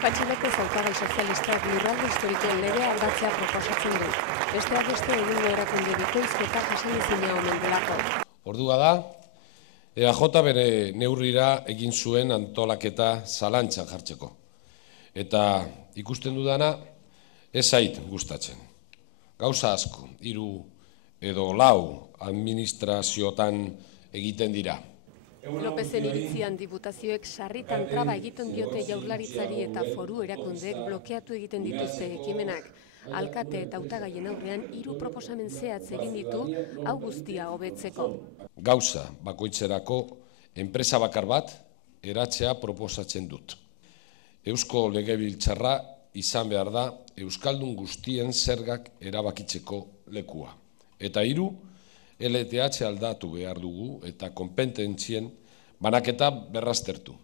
Patxileko hautagai sozialistak lurralde historikoen legea aldatzea proposatzen du. Besteak beste egungo erakunde bikoizketa jasanezina omen delako. Ordua da, EAJ bere neurrira egin zuen antolaketa zalantzan jartzeko. Eta ikusten dudana, ez zait gustatzen. Gauza asko, 3 edo 4 administraziotan egiten dira. Lopezen iritzian diputazioek sarritan traba egiten diote Jaurlaritzari eta foru erakundeek blokeatu egiten dituzte ekimenak. Alkate eta hautagaien aurrean 3 proposamen zehatz egin ditu hau guztia hobetzeko. Gauza bakoitzerako enpresa bakar bat eratzea proposatzen dut. Eusko Legebiltzarra izan behar da euskaldun guztien zergak erabakitzeko lekua. Eta 3, LTH aldatu behar dugu eta konpetentzien banaketa berraztertu.